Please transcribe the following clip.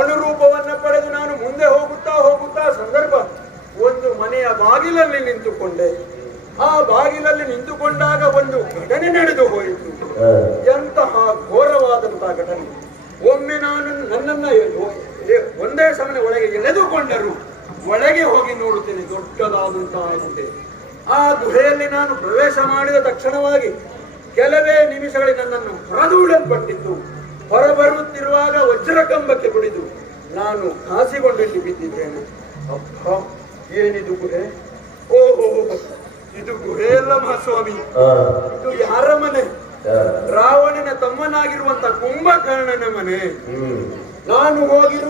ಅನುರೂಪವನ್ನ ಪಡೆದು ನಾನು ಮುಂದೆ ಹೋಗುತ್ತಾ ಸಂದರ್ಭ ಒಂದು ಮನೆಯ ಬಾಗಿಲಲ್ಲಿ ನಿಂತುಕೊಂಡೆ. ಆ ಬಾಗಿಲಲ್ಲಿ ನಿಂತುಕೊಂಡಾಗ ಒಂದು ಘಟನೆ ನಡೆದು ಹೋಯಿತು. ಎಂತಹ ಘೋರವಾದಂತಹ ಘಟನೆ! ಒಮ್ಮೆ ನನ್ನನ್ನ ಒಂದೇ ಸಮನೆ ಒಳಗೆ ಎಳೆದುಕೊಂಡರು. ಒಳಗೆ ಹೋಗಿ ನೋಡುತ್ತೇನೆ, ದೊಡ್ಡದಾದಂತಹ ಗುಹೆ. ಆ ಗುಹೆಯಲ್ಲಿ ನಾನು ಪ್ರವೇಶ ಮಾಡಿದ ತಕ್ಷಣವಾಗಿ ಕೆಲವೇ ನಿಮಿಷಗಳಲ್ಲಿ ನನ್ನನ್ನು ಹೊರದೂಡಲ್ಪಟ್ಟಿದ್ದು. ಹೊರಬರುತ್ತಿರುವಾಗ ವಜ್ರ ಕಂಬಕ್ಕೆ ಬಿಡಿದು ನಾನು ಕಾಸಿಗೊಂಡಿಲ್ಲಿ ಬಿದ್ದಿದ್ದೇನೆ. ಅಪ್ಪ, ಏನಿದು ಗುಹೆ? ಓಹೋ, ಇದು ಗುಹೆ ಅಲ್ಲ ಮಹಾಸ್ವಾಮಿ, ಇದು ಯಾರ ಮನೆ? ರಾವಣನ ತಮ್ಮನಾಗಿರುವಂತ ಕುಂಭಕರ್ಣನ ಮನೆ. ನಾನು ಹೋಗಿರುವ